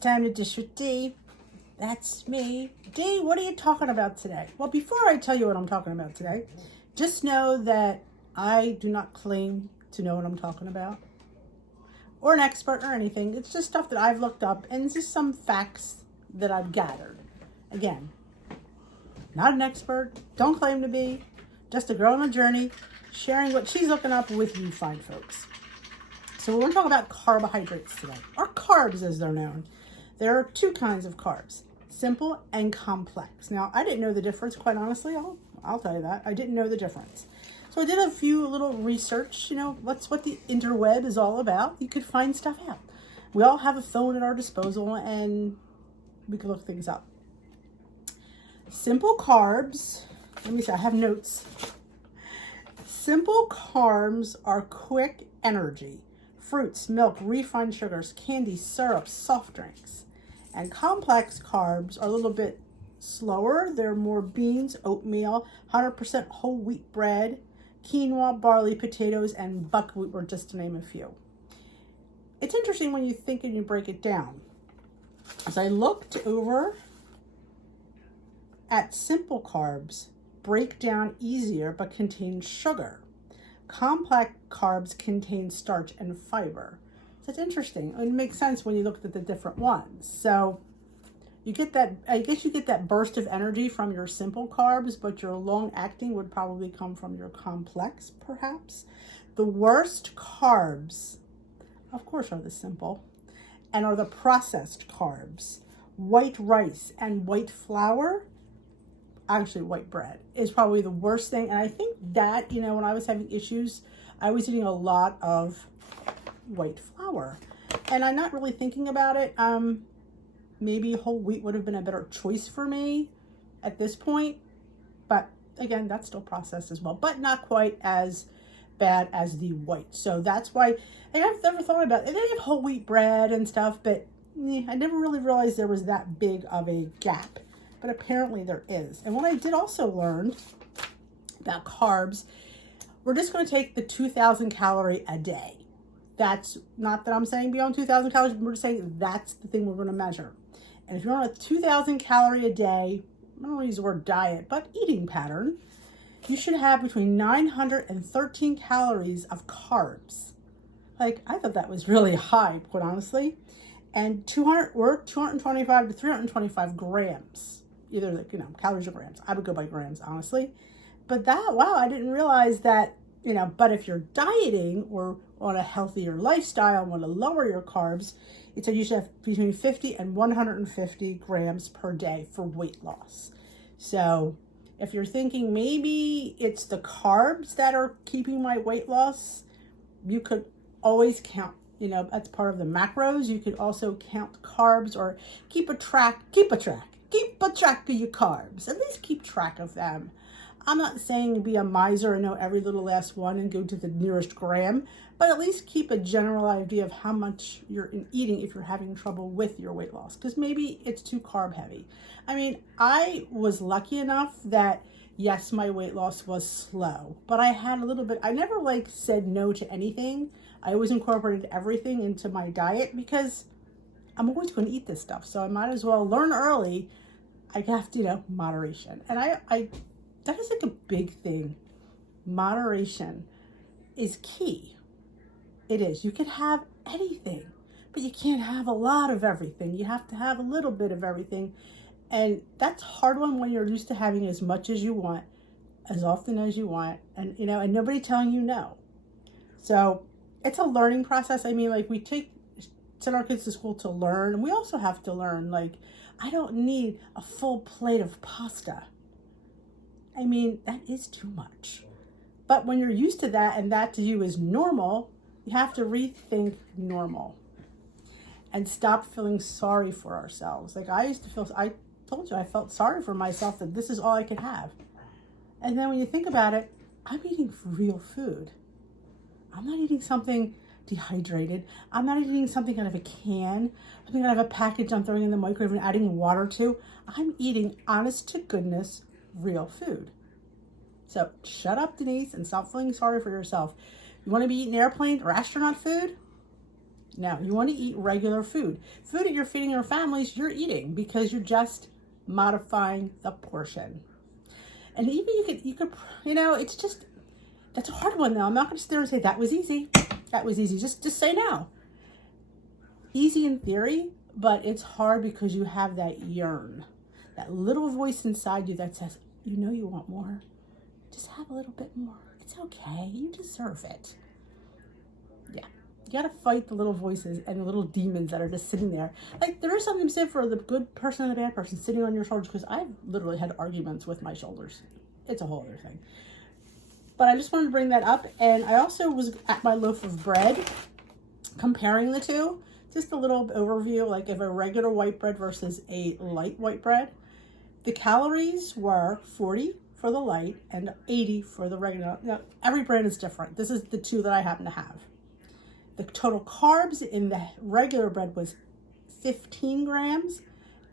time to dish with Dee. That's me. Dee, what are you talking about today? Well, before I tell you what I'm talking about today, just know that I do not claim to know what I'm talking about or an expert or anything. It's just stuff that I've looked up and it's just some facts that I've gathered. Again, not an expert, don't claim to be, just a girl on a journey, sharing what she's looking up with you fine folks. So we're going to talk about carbohydrates today, or carbs as they're known. There are two kinds of carbs, simple and complex. Now, I didn't know the difference, quite honestly. I'll tell you that. I didn't know the difference. So I did a few little research, what the interweb is all about. You could find stuff out. We all have a phone at our disposal and we can look things up. Simple carbs, let me see, I have notes. Simple carbs are quick energy. Fruits, milk, refined sugars, candy, syrups, soft drinks. And complex carbs are a little bit slower. They're more beans, oatmeal, 100% whole wheat bread, quinoa, barley, potatoes, and buckwheat, or just to name a few. It's interesting when you think and you break it down. As I looked over at simple carbs, break down easier but contain sugar. Complex carbs contain starch and fiber. So it's interesting. It makes sense when you look at the different ones. So you get that, I guess you get that burst of energy from your simple carbs, but your long acting would probably come from your complex, perhaps. The worst carbs, of course, are the simple and are the processed carbs. White rice and white flour, actually white bread, is probably the worst thing. And I think that, when I was having issues, I was eating a lot of white flour. And I'm not really thinking about it. Maybe whole wheat would have been a better choice for me at this point. But again, that's still processed as well, but not quite as bad as the white. So that's why I've never thought about it. They have whole wheat bread and stuff, but I never really realized there was that big of a gap. But apparently there is. And what I did also learn about carbs, we're just going to take the 2,000 calorie a day. That's not that I'm saying beyond 2,000 calories. We're just saying that's the thing we're going to measure. And if you're on a 2,000 calorie a day, I don't want to use the word diet, but eating pattern, you should have between 913 calories of carbs. I thought that was really high, quite honestly. And 225 to 325 grams. Either calories or grams. I would go by grams, honestly. But wow, I didn't realize that, but if you're dieting or on a healthier lifestyle and want to lower your carbs, it said you should have between 50 and 150 grams per day for weight loss. So if you're thinking maybe it's the carbs that are keeping my weight loss, you could always count. That's part of the macros. You could also count carbs or keep a track of your carbs. At least keep track of them. I'm not saying be a miser and know every little last one and go to the nearest gram, but at least keep a general idea of how much you're eating if you're having trouble with your weight loss, because maybe it's too carb heavy. I was lucky enough that, yes, my weight loss was slow, but I had a little bit, I never said no to anything. I always incorporated everything into my diet because I'm always going to eat this stuff. So I might as well learn early. I have to, moderation. And that is a big thing. Moderation is key. It is. You can have anything, but you can't have a lot of everything. You have to have a little bit of everything. And that's a hard one when you're used to having as much as you want, as often as you want, and, and nobody telling you no. So it's a learning process. We send our kids to school to learn, and we also have to learn. I don't need a full plate of pasta. That is too much. But when you're used to that and that to you is normal, you have to rethink normal and stop feeling sorry for ourselves. I told you, I felt sorry for myself that this is all I could have. And then when you think about it, I'm eating real food. I'm not eating something dehydrated. I'm not eating something out of a can, something out of a package I'm throwing in the microwave and adding water to. I'm eating honest to goodness real food. So shut up, Denise, and stop feeling sorry for yourself. You want to be eating airplane or astronaut food? No, you want to eat regular food. Food that you're feeding your families, you're eating because you're just modifying the portion. And even you could, it's just, that's a hard one though. I'm not going to sit there and say that was easy. That was easy. Just say no. Easy in theory, but it's hard because you have that yearn, that little voice inside you that says, you want more. Just have a little bit more. It's okay. You deserve it. Yeah. You got to fight the little voices and the little demons that are just sitting there. Like, there is something to say for the good person and the bad person sitting on your shoulders, because I've literally had arguments with my shoulders. It's a whole other thing. But I just wanted to bring that up. And I also was at my loaf of bread comparing the two. Just a little overview, like of a regular white bread versus a light white bread. The calories were 40 for the light and 80 for the regular. Now, every brand is different. This is the two that I happen to have. The total carbs in the regular bread was 15 grams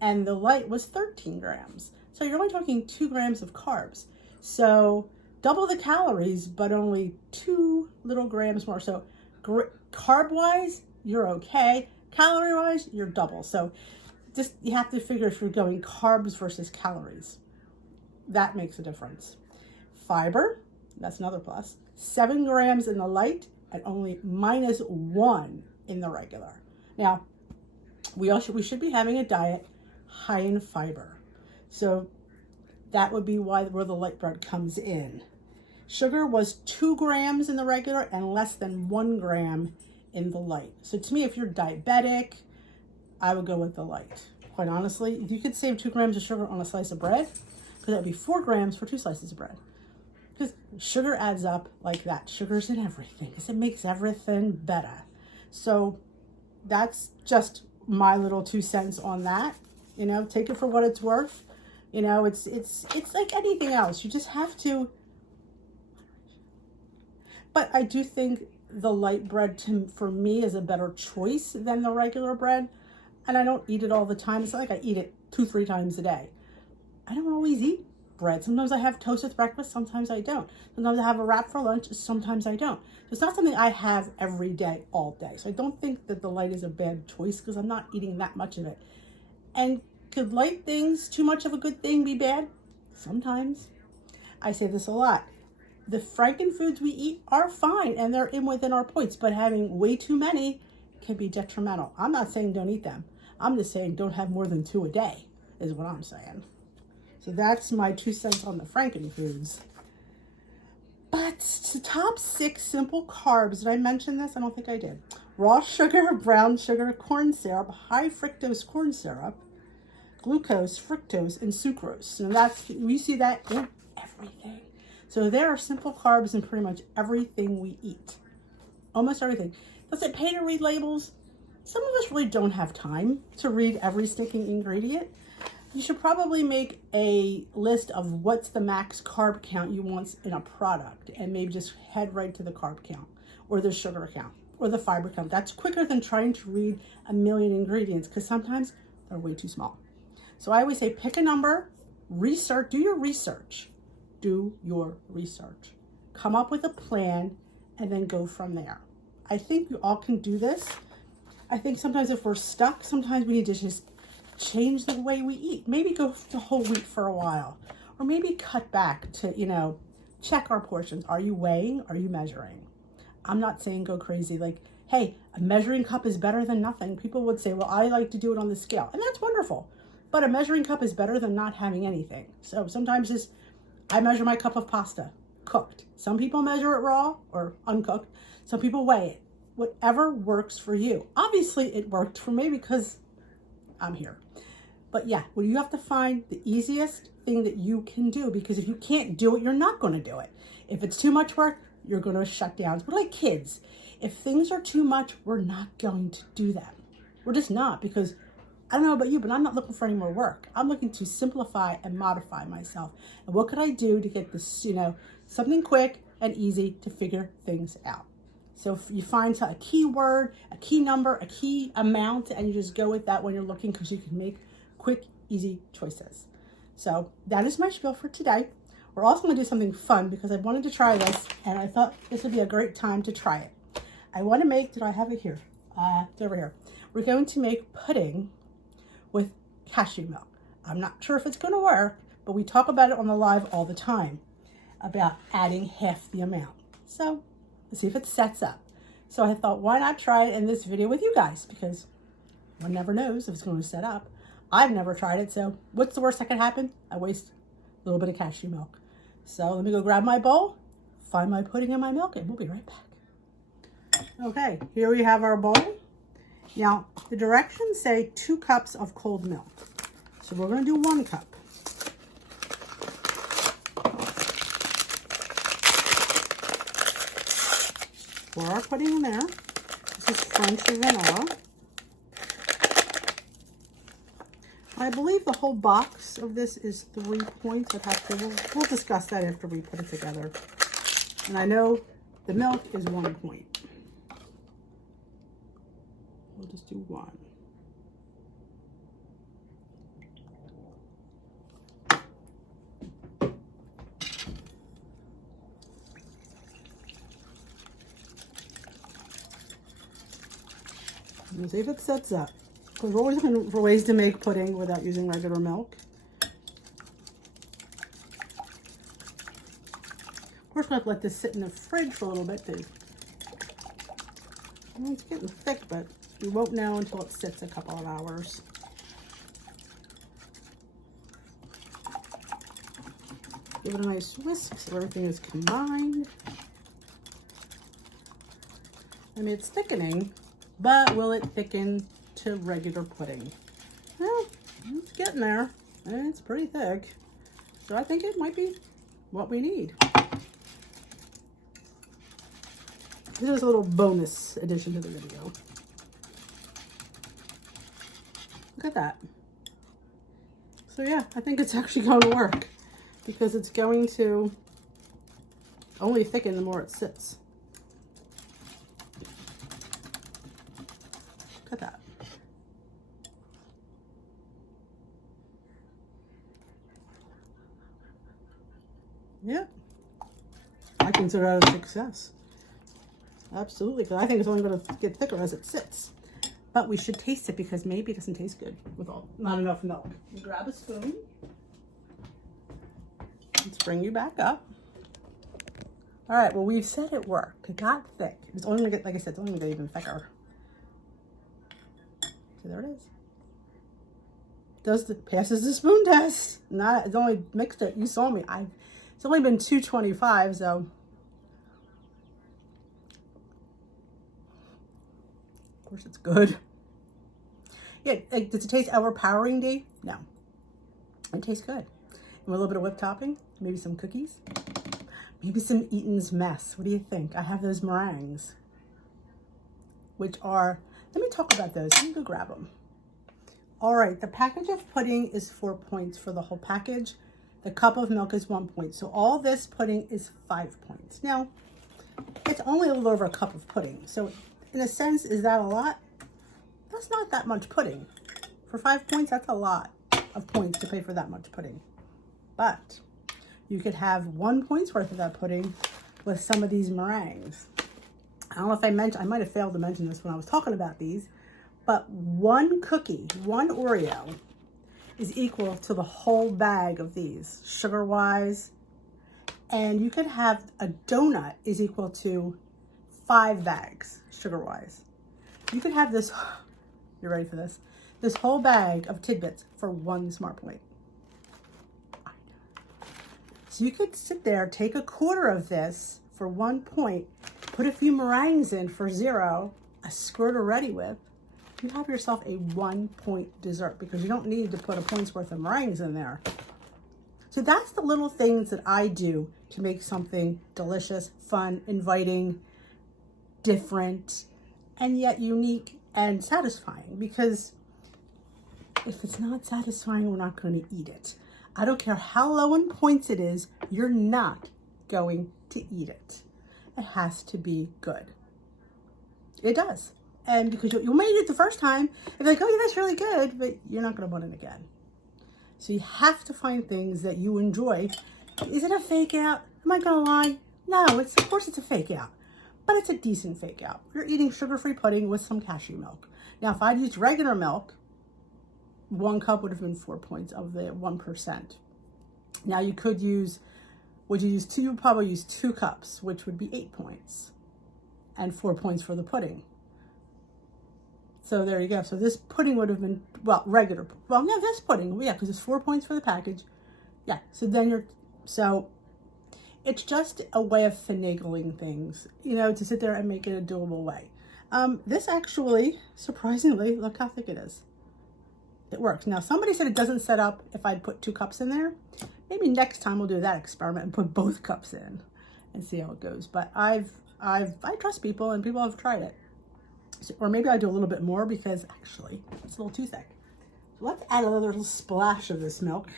and the light was 13 grams. So you're only talking 2 grams of carbs. So double the calories, but only 2 little grams more. So carb-wise, you're okay. Calorie-wise, you're double. So just, you have to figure if you're going carbs versus calories. That makes a difference. Fiber, that's another plus. 7 grams in the light and only -1 in the regular. Now, we should be having a diet high in fiber. So that would be where the light bread comes in. Sugar was 2 grams in the regular and less than 1 gram in the light. So to me, if you're diabetic, I would go with the light. Quite honestly, you could save 2 grams of sugar on a slice of bread, because that would be 4 grams for 2 slices of bread. Because sugar adds up like that. Sugar's in everything because it makes everything better. So that's just my little 2 cents on that. Take it for what it's worth. It's like anything else. You just have to. But I do think the light bread for me is a better choice than the regular bread. And I don't eat it all the time. It's not like I eat it 2-3 times a day. I don't always eat bread. Sometimes I have toast with breakfast. Sometimes I don't. Sometimes I have a wrap for lunch. Sometimes I don't. It's not something I have every day, all day. So I don't think that the light is a bad choice because I'm not eating that much of it. And could light things, too much of a good thing, be bad? Sometimes. I say this a lot. The frankenfoods we eat are fine and they're within our points, but having way too many can be detrimental. I'm not saying don't eat them. I'm just saying don't have more than 2 a day is what I'm saying. So that's my 2 cents on the frankenfoods. But the top 6 simple carbs, did I mention this? I don't think I did. Raw sugar, brown sugar, corn syrup, high fructose corn syrup, glucose, fructose, and sucrose. And we see that in everything. So there are simple carbs in pretty much everything we eat. Almost everything. Does it pay to read labels? Some of us really don't have time to read every stinking ingredient. You should probably make a list of what's the max carb count you want in a product and maybe just head right to the carb count or the sugar count or the fiber count. That's quicker than trying to read a million ingredients because sometimes they're way too small. So I always say pick a number, research, do your research. Do your research. Come up with a plan and then go from there. I think you all can do this. I think sometimes if we're stuck, sometimes we need to just change the way we eat. Maybe go to whole wheat for a while. Or maybe cut back to, check our portions. Are you weighing? Are you measuring? I'm not saying go crazy. Like, hey, a measuring cup is better than nothing. People would say, well, I like to do it on the scale. And that's wonderful. But a measuring cup is better than not having anything. So sometimes I measure my cup of pasta, cooked. Some people measure it raw or uncooked. Some people weigh it. Whatever works for you. Obviously, it worked for me because I'm here. But yeah, well, you have to find the easiest thing that you can do because if you can't do it, you're not going to do it. If it's too much work, you're going to shut down. We're like kids. If things are too much, we're not going to do them. We're just not because I don't know about you, but I'm not looking for any more work. I'm looking to simplify and modify myself. And what could I do to get this, something quick and easy to figure things out? So if you find a key word, a key number, a key amount, and you just go with that when you're looking because you can make quick, easy choices. So that is my spiel for today. We're also going to do something fun because I wanted to try this and I thought this would be a great time to try it. I want to make, did I have it here? It's over here. We're going to make pudding with cashew milk. I'm not sure if it's going to work, but we talk about it on the live all the time about adding half the amount. So let's see if it sets up. So I thought, why not try it in this video with you guys? Because one never knows if it's going to set up. I've never tried it, so what's the worst that could happen? I waste a little bit of cashew milk. So let me go grab my bowl, find my pudding and my milk, and we'll be right back. Okay, here we have our bowl. Now, the directions say 2 cups of cold milk. So we're going to do 1 cup. Pour our pudding in there. This is French vanilla. I believe the whole box of this is 3 points. We'll discuss that after we put it together. And I know the milk is 1 point. We'll just do 1. We'll see if it sets up. Because we're always looking for ways to make pudding without using regular milk. Of course, we'll have to let this sit in the fridge for a little bit too. It's getting thick, but you won't know until it sits a couple of hours. Give it a nice whisk so everything is combined. I mean, it's thickening, but will it thicken to regular pudding? Well, it's getting there, and it's pretty thick. So I think it might be what we need. This is a little bonus addition to the video. Look at that. So yeah, I think it's actually going to work because it's going to only thicken the more it sits. Look at that. Yeah, I consider that a success. Absolutely, because I think it's only going to get thicker as it sits. But we should taste it because maybe it doesn't taste good with not enough milk. You grab a spoon. Let's bring you back up. All right, well, we've said it worked. It got thick. It's only going to get, like I said, it's only going to get even thicker. So there it is. Passes the spoon test. It's only mixed it. You saw me. It's only been 225, so. Of course, it's good. Yeah, does it taste overpowering, Dave? No. It tastes good. And with a little bit of whipped topping, maybe some cookies, maybe some Eaton's Mess. What do you think? I have those meringues, which are, let me talk about those. Let me go grab them. All right, the package of pudding is 4 points for the whole package. The cup of milk is 1 point. So all this pudding is 5 points. Now, it's only a little over a cup of pudding. So in a sense, is that a lot? That's not that much pudding. For 5 points, that's a lot of points to pay for that much pudding. But you could have 1 point's worth of that pudding with some of these meringues. I don't know if I might have failed to mention this when I was talking about these, but 1 cookie, 1 Oreo is equal to the whole bag of these, sugar-wise. And you could have a donut is equal to 5 bags, sugar-wise. You could have this, you're ready for this, this whole bag of tidbits for 1 smart point. So you could sit there, take a quarter of this for 1 point, put a few meringues in for 0, a squirt of Ready Whip. You have yourself a 1 point dessert because you don't need to put a point's worth of meringues in there. So that's the little things that I do to make something delicious, fun, inviting, different, and yet unique and satisfying. Because if it's not satisfying, we're not going to eat it. I don't care how low in points it is, you're not going to eat it. It has to be good. It does. And because you may eat it the first time, and be like, oh yeah, that's really good, but you're not going to want it again. So you have to find things that you enjoy. Is it a fake out? Am I going to lie? No, of course it's a fake out. but it's a decent fake out. You're eating sugar-free pudding with some cashew milk. Now, if I'd used regular milk, 1 cup would have been 4 points of the 1%. Now you could use, you would probably use 2 cups, which would be 8 points, and 4 points for the pudding. So there you go. So this pudding would have been, well, regular. Well, no, this pudding, yeah, because it's 4 points for the package. Yeah, so then so it's just a way of finagling things, you know, to sit there and make it a doable way. This actually, surprisingly, look how thick it is. It works. Now, somebody said it doesn't set up if I'd put 2 cups in there. Maybe next time we'll do that experiment and put both cups in and see how it goes. But I trust people, and people have tried it. So, or maybe I do a little bit more because actually it's a little too thick. So let's add another little splash of this milk.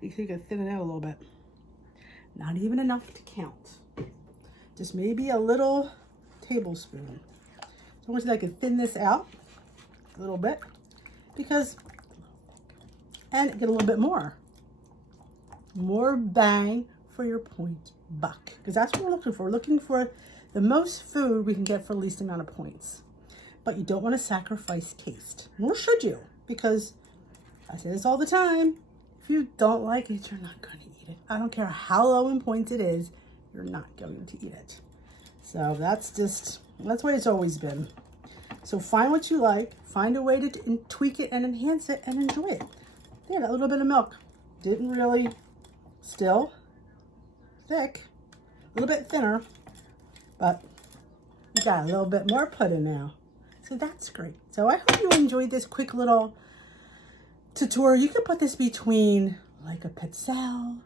You can thin it out a little bit. Not even enough to count. Just maybe a little tablespoon. So I want to see if I can thin this out a little bit, and get a little bit more bang for your point buck, because that's what we're looking for. We're looking for the most food we can get for the least amount of points. But you don't want to sacrifice taste, nor should you, because I say this all the time, if you don't like it, you're not going to eat it. I don't care how low in points it is, you're not going to eat it. So that's the way it's always been. So find what you like, find a way to tweak it and enhance it and enjoy it. Yeah, that little bit of milk didn't really, still thick, a little bit thinner, but you got a little bit more pudding now. So that's great. So I hope you enjoyed this quick little tutorial. You can put this between like a pizzelle,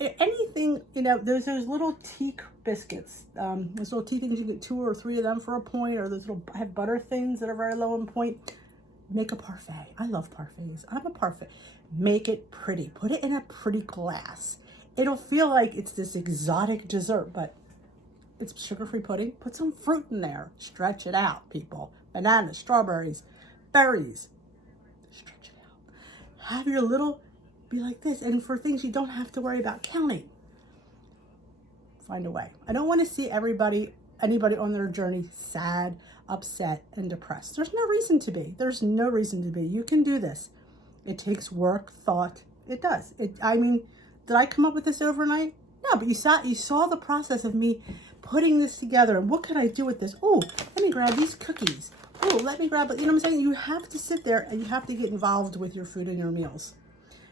anything, you know, there's those little tea biscuits, those little tea things, you get 2 or 3 of them for a point, or those little, I have butter things that are very low in point. Make a parfait. I love parfaits. I'm a parfait. Make it pretty. Put it in a pretty glass. It'll feel like it's this exotic dessert, but it's sugar-free pudding. Put some fruit in there. Stretch it out, people. Bananas, strawberries, berries. Stretch it out. Have your little, be like this. And for things you don't have to worry about counting, find a way. I don't want to see anybody on their journey sad, upset, and depressed. There's no reason to be. There's no reason to be. You can do this. It takes work, thought. It does. I mean, did I come up with this overnight? No, but you saw the process of me putting this together. And what could I do with this? Oh, let me grab these cookies. Oh, let me grab, you know what I'm saying? You have to sit there and you have to get involved with your food and your meals.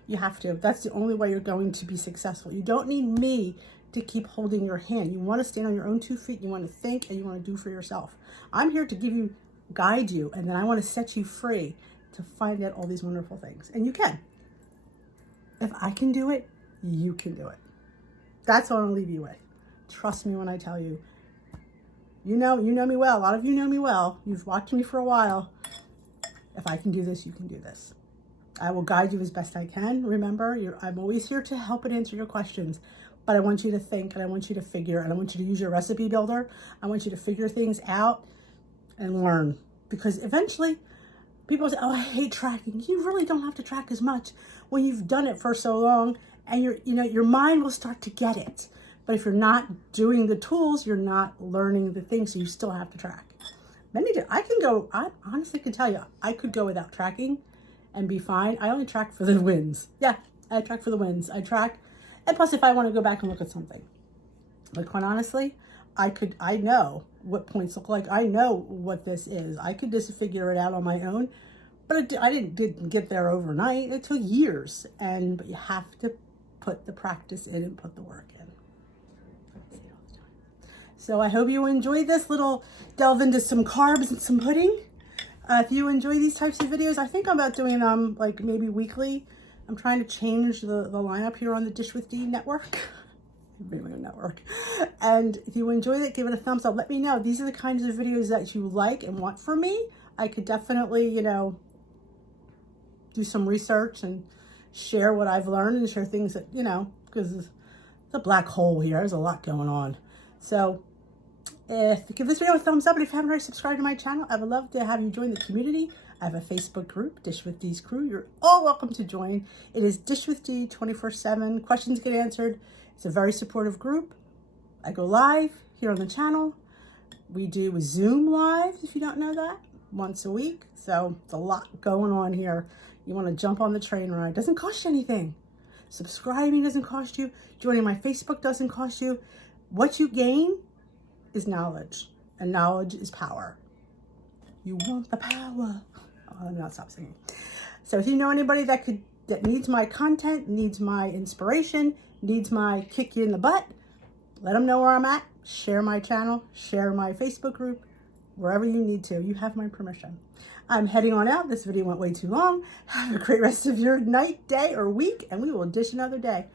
You have to. That's the only way you're going to be successful. You don't need me to keep holding your hand. You want to stand on your own 2 feet. You want to think, and you want to do for yourself. I'm here to guide you, and then I want to set you free to find out all these wonderful things. And you can. If I can do it, you can do it. That's what I want to leave you with. Trust me when I tell you. You know me well. A lot of you know me well. You've watched me for a while. If I can do this, you can do this. I will guide you as best I can. Remember, I'm always here to help and answer your questions. But I want you to think, and I want you to figure, and I want you to use your recipe builder. I want you to figure things out and learn. Because eventually, people say, oh, I hate tracking. You really don't have to track as much when you've done it for so long, and your mind will start to get it. But if you're not doing the tools, you're not learning the things, so you still have to track. I honestly can tell you, I could go without tracking and be fine. I only track for the wins. Yeah, I track for the wins. I track, and plus if I want to go back and look at something. But quite honestly, I know what points look like. I know what this is. I could just figure it out on my own, but I didn't get there overnight. It took years, but you have to put the practice in and put the work in. So I hope you enjoyed this little delve into some carbs and some pudding. If you enjoy these types of videos, I think I'm about doing them like maybe weekly. I'm trying to change the lineup here on the Dish with D network. And if you enjoyed it, give it a thumbs up. Let me know. These are the kinds of videos that you like and want from me. I could definitely, do some research and share what I've learned and share things that, because it's a black hole here. There's a lot going on. So give this video a thumbs up, and if you haven't already subscribed to my channel, I would love to have you join the community. I have a Facebook group, Dish with D's Crew. You're all welcome to join. It is Dish with D 24/7. Questions get answered. It's a very supportive group. I go live here on the channel. We do Zoom lives, if you don't know that, once a week. So it's a lot going on here. You want to jump on the train ride. Doesn't cost you anything. Subscribing doesn't cost you. Joining my Facebook doesn't cost you. What you gain is knowledge, and knowledge is power. You want the power. Oh, let me not stop singing. So if you know anybody that needs my content, needs my inspiration, needs my kick you in the butt, let them know where I'm at. Share my channel, share my Facebook group, wherever you need to. You have my permission. I'm heading on out. This video went way too long. Have a great rest of your night, day, or week, and we will dish another day.